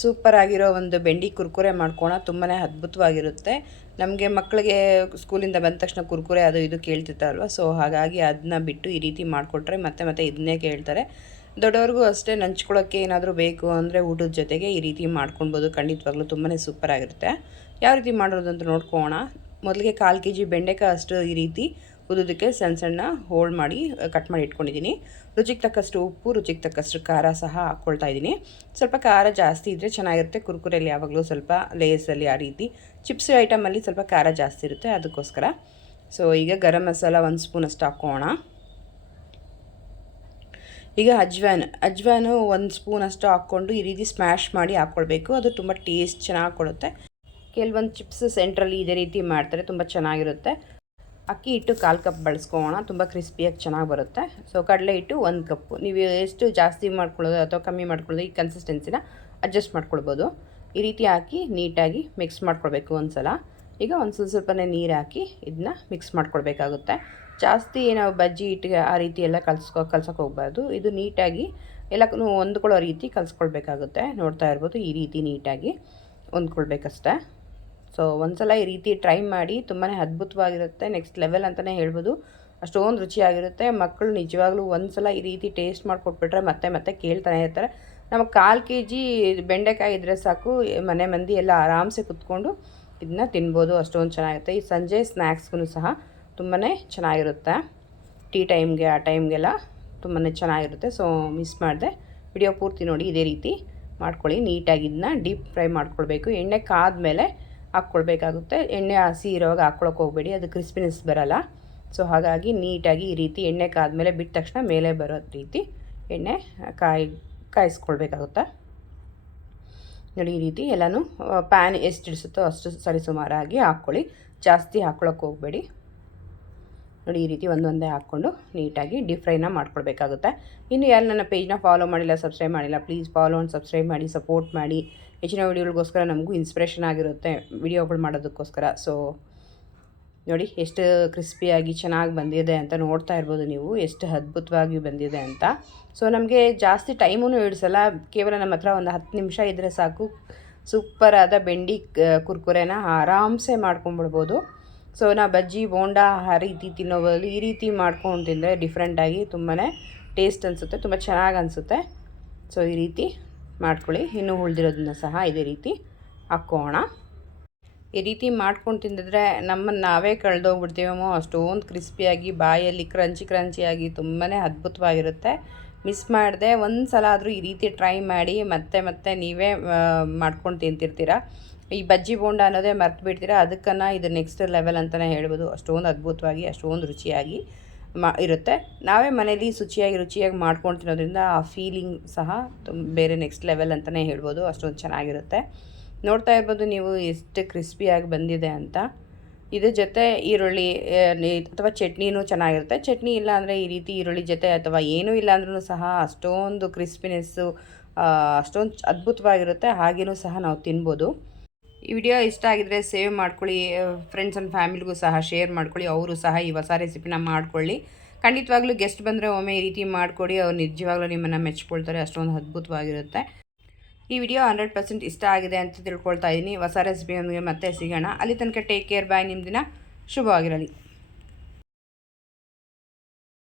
Super ಆಗಿರೋ ಒಂದು ಬೆಂಡಿ ಕುರ್ಕುರೆ ಮಾಡ್ಕೋಣ. ತುಂಬಾ ಅದ್ಭುತವಾಗಿರುತ್ತೆ. ನಮಗೆ ಮಕ್ಕಳಿಗೆ ಸ್ಕೂಲಿಂದ ಬಂದ ತಕ್ಷಣ ಕುರ್ಕುರೆ ಅದು ಇದು ಕೇಳ್ತಿರ್ತಾರಲ್ವ, ಸೊ ಹಾಗಾಗಿ ಅದನ್ನ ಬಿಟ್ಟು ಈ ರೀತಿ ಮಾಡಿಕೊಟ್ರೆ ಮತ್ತೆ ಇದನ್ನೇ ಕೇಳ್ತಾರೆ. ದೊಡ್ಡವ್ರಿಗೂ ಅಷ್ಟೇ ನಂಚ್ಕೊಳ್ಳೋಕ್ಕೆ ಏನಾದರೂ ಬೇಕು ಅಂದರೆ ಊಟದ ಜೊತೆಗೆ ಈ ರೀತಿ ಮಾಡ್ಕೊಳ್ಬೋದು. ಖಂಡಿತವಾಗ್ಲೂ ತುಂಬಾ ಸೂಪರ್ ಆಗಿರುತ್ತೆ. ಯಾವ ರೀತಿ ಮಾಡೋದು ಅಂತ ನೋಡ್ಕೋಣ. ಮೊದಲಿಗೆ 1/4 kg ಬೆಂಡೆಕಾಯಿ ಅಷ್ಟು ಈ ರೀತಿ ಉದೋದಕ್ಕೆ ಸಣ್ಣ ಹೋಳು ಮಾಡಿ ಕಟ್ ಮಾಡಿ ಇಟ್ಕೊಂಡಿದ್ದೀನಿ. ರುಚಿಗೆ ತಕ್ಕಷ್ಟು ಉಪ್ಪು, ರುಚಿಗೆ ತಕ್ಕಷ್ಟು ಖಾರ ಸಹ ಹಾಕ್ಕೊಳ್ತಾ ಇದ್ದೀನಿ. ಸ್ವಲ್ಪ ಖಾರ ಜಾಸ್ತಿ ಇದ್ದರೆ ಚೆನ್ನಾಗಿರುತ್ತೆ. ಕುರ್ಕುರೆಯಲ್ಲಿ ಯಾವಾಗಲೂ ಸ್ವಲ್ಪ ಲೇಸಲ್ಲಿ ಆ ರೀತಿ ಚಿಪ್ಸ್ ಐಟಮಲ್ಲಿ ಸ್ವಲ್ಪ ಖಾರ ಜಾಸ್ತಿ ಇರುತ್ತೆ, ಅದಕ್ಕೋಸ್ಕರ. ಸೊ ಈಗ ಗರಂ ಮಸಾಲ 1 ಸ್ಪೂನಷ್ಟು ಹಾಕೋಣ. ಈಗ ಅಜ್ವಾನು 1 ಸ್ಪೂನಷ್ಟು ಹಾಕ್ಕೊಂಡು ಈ ರೀತಿ ಸ್ಮ್ಯಾಶ್ ಮಾಡಿ ಹಾಕ್ಕೊಳ್ಬೇಕು. ಅದು ತುಂಬ ಟೇಸ್ಟ್ ಚೆನ್ನಾಗಿ ಕೊಡುತ್ತೆ. ಕೆಲವೊಂದು ಚಿಪ್ಸ್ ಸೆಂಟ್ರಲ್ಲಿ ಇದೇ ರೀತಿ ಮಾಡ್ತಾರೆ, ತುಂಬ ಚೆನ್ನಾಗಿರುತ್ತೆ. ಅಕ್ಕಿ ಹಿಟ್ಟು 1/4 ಕಪ್ ಬಳಸ್ಕೊಳ್ಳೋಣ, ತುಂಬ ಕ್ರಿಸ್ಪಿಯಾಗಿ ಚೆನ್ನಾಗಿ ಬರುತ್ತೆ. ಸೊ ಕಡಲೆ ಹಿಟ್ಟು 1 ಕಪ್ಪು. ನೀವು ಎಷ್ಟು ಜಾಸ್ತಿ ಮಾಡ್ಕೊಳ್ಳೋದು ಅಥವಾ ಕಮ್ಮಿ ಮಾಡ್ಕೊಳ್ಳೋದು ಈ ಕನ್ಸಿಸ್ಟೆನ್ಸಿನ ಅಡ್ಜಸ್ಟ್ ಮಾಡ್ಕೊಳ್ಬೋದು. ಈ ರೀತಿ ಹಾಕಿ ನೀಟಾಗಿ ಮಿಕ್ಸ್ ಮಾಡ್ಕೊಳ್ಬೇಕು ಒಂದ್ಸಲ. ಈಗ ಸ್ವಲ್ಪನೇ ನೀರು ಹಾಕಿ ಇದನ್ನ ಮಿಕ್ಸ್ ಮಾಡ್ಕೊಳ್ಬೇಕಾಗುತ್ತೆ. ಜಾಸ್ತಿ ನಾವು ಬಜ್ಜಿ ಹಿಟ್ಟಿಗೆ ಆ ರೀತಿ ಎಲ್ಲ ಕಲ್ಸೋಕೆ ಹೋಗಬಾರ್ದು. ಇದು ನೀಟಾಗಿ ಎಲ್ಲಕ್ಕೂ ಹೊಂದ್ಕೊಳ್ಳೋ ರೀತಿ ಕಲಿಸ್ಕೊಳ್ಬೇಕಾಗುತ್ತೆ. ನೋಡ್ತಾ ಇರ್ಬೋದು, ಈ ರೀತಿ ನೀಟಾಗಿ ಹೊಂದ್ಕೊಳ್ಬೇಕಷ್ಟೆ. ಸೊ ಒಂದ್ಸಲ ಈ ರೀತಿ ಟ್ರೈ ಮಾಡಿ, ತುಂಬಾ ಅದ್ಭುತವಾಗಿರುತ್ತೆ. ನೆಕ್ಸ್ಟ್ ಲೆವೆಲ್ ಅಂತಲೇ ಹೇಳ್ಬೋದು. ಅಷ್ಟೊಂದು ರುಚಿಯಾಗಿರುತ್ತೆ. ಮಕ್ಕಳು ನಿಜವಾಗ್ಲೂ ಒಂದ್ಸಲ ಈ ರೀತಿ ಟೇಸ್ಟ್ ಮಾಡಿಕೊಟ್ಬಿಟ್ರೆ ಮತ್ತೆ ಕೇಳ್ತಾನೆ ಇರ್ತಾರೆ. ನಮಗೆ 1/4 kg ಬೆಂಡೆಕಾಯಿ ಇದ್ದರೆ ಸಾಕು, ಮನೆ ಮಂದಿ ಎಲ್ಲ ಆರಾಮ್ಸೆ ಕುತ್ಕೊಂಡು ಇದನ್ನ ತಿನ್ಬೋದು. ಅಷ್ಟೊಂದು ಚೆನ್ನಾಗಿರುತ್ತೆ. ಈ ಸಂಜೆ ಸ್ನ್ಯಾಕ್ಸ್ಗೂ ಸಹ ತುಂಬಾ ಚೆನ್ನಾಗಿರುತ್ತೆ. ಟೀ ಟೈಮ್ಗೆ ಆ ಟೈಮ್ಗೆಲ್ಲ ತುಂಬಾ ಚೆನ್ನಾಗಿರುತ್ತೆ. ಸೊ ಮಿಸ್ ಮಾಡಿದೆ, ವಿಡಿಯೋ ಪೂರ್ತಿ ನೋಡಿ. ಇದೇ ರೀತಿ ಮಾಡ್ಕೊಳ್ಳಿ. ನೀಟಾಗಿ ಇದನ್ನ ಡೀಪ್ ಫ್ರೈ ಮಾಡ್ಕೊಳ್ಬೇಕು. ಎಣ್ಣೆ ಕಾದ್ಮೇಲೆ ಹಾಕ್ಕೊಳ್ಬೇಕಾಗುತ್ತೆ. ಎಣ್ಣೆ ಹಸಿ ಇರೋವಾಗ ಹಾಕ್ಕೊಳಕ್ಕೆ ಹೋಗಬೇಡಿ, ಅದು ಕ್ರಿಸ್ಪಿನೆಸ್ ಬರಲ್ಲ. ಸೊ ಹಾಗಾಗಿ ನೀಟಾಗಿ ಈ ರೀತಿ ಎಣ್ಣೆ ಕಾದ್ಮೇಲೆ ಬಿಟ್ಟ ತಕ್ಷಣ ಮೇಲೆ ಬರೋ ರೀತಿ ಎಣ್ಣೆ ಕಾಯಿಸ್ಕೊಳ್ಬೇಕಾಗುತ್ತೆ. ನೋಡಿ, ಈ ರೀತಿ ಎಲ್ಲನೂ ಪ್ಯಾನ್ ಎಷ್ಟು ಇಡಿಸುತ್ತೋ ಅಷ್ಟು ಸರಿಸುಮಾರಾಗಿ ಹಾಕ್ಕೊಳ್ಳಿ. ಜಾಸ್ತಿ ಹಾಕ್ಕೊಳಕ್ಕೆ ಹೋಗಬೇಡಿ. ನೋಡಿ, ಈ ರೀತಿ ಒಂದೊಂದೇ ಹಾಕ್ಕೊಂಡು ನೀಟಾಗಿ ಡೀಪ್ ಫ್ರೈನ ಮಾಡ್ಕೊಳ್ಬೇಕಾಗುತ್ತೆ. ಇನ್ನು ಯಾರು ನನ್ನ ಪೇಜ್ನ ಫಾಲೋ ಮಾಡಿಲ್ಲ, ಸಬ್ಸ್ಕ್ರೈಬ್ ಮಾಡಿಲ್ಲ, ಪ್ಲೀಸ್ ಫಾಲೋ ಆ್ಯಂಡ್ ಸಬ್ಸ್ಕ್ರೈಬ್ ಮಾಡಿ, ಸಪೋರ್ಟ್ ಮಾಡಿ. ಹೆಚ್ಚಿನ ವೀಡಿಯೋಗಳಿಗೋಸ್ಕರ ನಮಗೂ ಇನ್ಸ್ಪಿರೇಷನ್ ಆಗಿರುತ್ತೆ ವಿಡಿಯೋಗಳು ಮಾಡೋದಕ್ಕೋಸ್ಕರ. ಸೊ ನೋಡಿ, ಎಷ್ಟು ಕ್ರಿಸ್ಪಿಯಾಗಿ ಚೆನ್ನಾಗಿ ಬಂದಿದೆ ಅಂತ ನೋಡ್ತಾ ಇರ್ಬೋದು ನೀವು, ಎಷ್ಟು ಅದ್ಭುತವಾಗಿ ಬಂದಿದೆ ಅಂತ. ಸೊ ನಮಗೆ ಜಾಸ್ತಿ ಟೈಮೂ ಹಿಡಿಸಲ್ಲ. ಕೇವಲ ನಮ್ಮ ಹತ್ರ ಒಂದು 10 ನಿಮಿಷ ಇದ್ದರೆ ಸಾಕು, ಸೂಪರಾದ ಬೆಂಡಿ ಕುರ್ಕುರೆನ ಆರಾಮ್ಸೆ ಮಾಡ್ಕೊಂಡ್ಬಿಡ್ಬೋದು. ಸೊ ನಾವು ಬಜ್ಜಿ ಬೋಂಡ ಆ ರೀತಿ ತಿನ್ನೋ ಬದಲು ಈ ರೀತಿ ಮಾಡ್ಕೊಂಡು ತಿಂದರೆ ಡಿಫ್ರೆಂಟಾಗಿ ತುಂಬಾ ಟೇಸ್ಟ್ ಅನಿಸುತ್ತೆ, ತುಂಬ ಚೆನ್ನಾಗಿ ಅನಿಸುತ್ತೆ. ಸೊ ಈ ರೀತಿ ಮಾಡ್ಕೊಳ್ಳಿ. ಇನ್ನೂ ಉಳಿದಿರೋದನ್ನ ಸಹ ಇದೇ ರೀತಿ ಹಾಕ್ಕೋಣ. ಈ ರೀತಿ ಮಾಡ್ಕೊಂಡು ತಿಂದಿದ್ರೆ ನಮ್ಮನ್ನು ನಾವೇ ಕಳೆದೋಗ್ಬಿಡ್ತೀವೇಮೋ, ಅಷ್ಟೊಂದು ಕ್ರಿಸ್ಪಿಯಾಗಿ ಬಾಯಲ್ಲಿ ಕ್ರಂಚಿಯಾಗಿ ತುಂಬಾ ಅದ್ಭುತವಾಗಿರುತ್ತೆ. ಮಿಸ್ ಮಾಡಿದೆ, ಒಂದು ಸಲ ಆದರೂ ಈ ರೀತಿ ಟ್ರೈ ಮಾಡಿ. ಮತ್ತೆ ನೀವೇ ಮಾಡ್ಕೊಂಡು ತಿಂತಿರ್ತೀರ. ಈ ಬಜ್ಜಿ ಬೋಂಡ ಅನ್ನೋದೇ ಮರ್ತು ಬಿಡ್ತೀರಾ. ಅದಕ್ಕನ್ನು ಇದು ನೆಕ್ಸ್ಟ್ ಲೆವೆಲ್ ಅಂತಲೇ ಹೇಳ್ಬೋದು. ಅಷ್ಟೊಂದು ಅದ್ಭುತವಾಗಿ, ಅಷ್ಟೊಂದು ರುಚಿಯಾಗಿ ಇರುತ್ತೆ. ನಾವೇ ಮನೇಲಿ ರುಚಿಯಾಗಿ ಮಾಡ್ಕೊಂಡು ತಿನ್ನೋದ್ರಿಂದ ಆ ಫೀಲಿಂಗ್ ಸಹ ಬೇರೆ ನೆಕ್ಸ್ಟ್ ಲೆವೆಲ್ ಅಂತಲೇ ಹೇಳ್ಬೋದು. ಅಷ್ಟೊಂದು ಚೆನ್ನಾಗಿರುತ್ತೆ. ನೋಡ್ತಾ ಇರ್ಬೋದು ನೀವು ಎಷ್ಟು ಕ್ರಿಸ್ಪಿಯಾಗಿ ಬಂದಿದೆ ಅಂತ. ಇದ್ರ ಜೊತೆ ಈರುಳ್ಳಿ ಅಥವಾ ಚಟ್ನಿನೂ ಚೆನ್ನಾಗಿರುತ್ತೆ. ಚಟ್ನಿ ಇಲ್ಲ ಅಂದರೆ ಈ ರೀತಿ ಈರುಳ್ಳಿ ಜೊತೆ ಅಥವಾ ಏನೂ ಇಲ್ಲ ಅಂದ್ರೂ ಸಹ ಅಷ್ಟೊಂದು ಕ್ರಿಸ್ಪಿನೆಸ್ಸು ಅಷ್ಟೊಂದು ಅದ್ಭುತವಾಗಿರುತ್ತೆ. ಹಾಗೇನೂ ಸಹ ನಾವು ತಿನ್ಬೋದು. ಈ ವಿಡಿಯೋ ಇಷ್ಟ ಆಗಿದರೆ ಸೇವ್ ಮಾಡ್ಕೊಳ್ಳಿ, ಫ್ರೆಂಡ್ಸ್ ಆ್ಯಂಡ್ ಫ್ಯಾಮಿಲಿಗೂ ಸಹ ಶೇರ್ ಮಾಡ್ಕೊಳ್ಳಿ. ಅವರು ಸಹ ಈ ಹೊಸ ರೆಸಿಪಿನ ಮಾಡ್ಕೊಳ್ಳಿ. ಖಂಡಿತವಾಗ್ಲೂ ಗೆಸ್ಟ್ ಬಂದರೆ ಒಮ್ಮೆ ಈ ರೀತಿ ಮಾಡಿಕೊಡಿ, ಅವ್ರು ನಿಜವಾಗ್ಲೂ ನಿಮ್ಮನ್ನು ಮೆಚ್ಕೊಳ್ತಾರೆ. ಅಷ್ಟೊಂದು ಅದ್ಭುತವಾಗಿರುತ್ತೆ. ಈ ವಿಡಿಯೋ 100% ಇಷ್ಟ ಆಗಿದೆ ಅಂತ ತಿಳ್ಕೊಳ್ತಾ ಇದ್ದೀನಿ. ಹೊಸ ರೆಸಿಪಿಯೊಂದಿಗೆ ಮತ್ತೆ ಸಿಗೋಣ. ಅಲ್ಲಿ ತನಕ ಟೇಕ್ ಕೇರ್, ಬಾಯ್. ನಿಮ್ಮ ದಿನ ಶುಭವಾಗಿರಲಿ.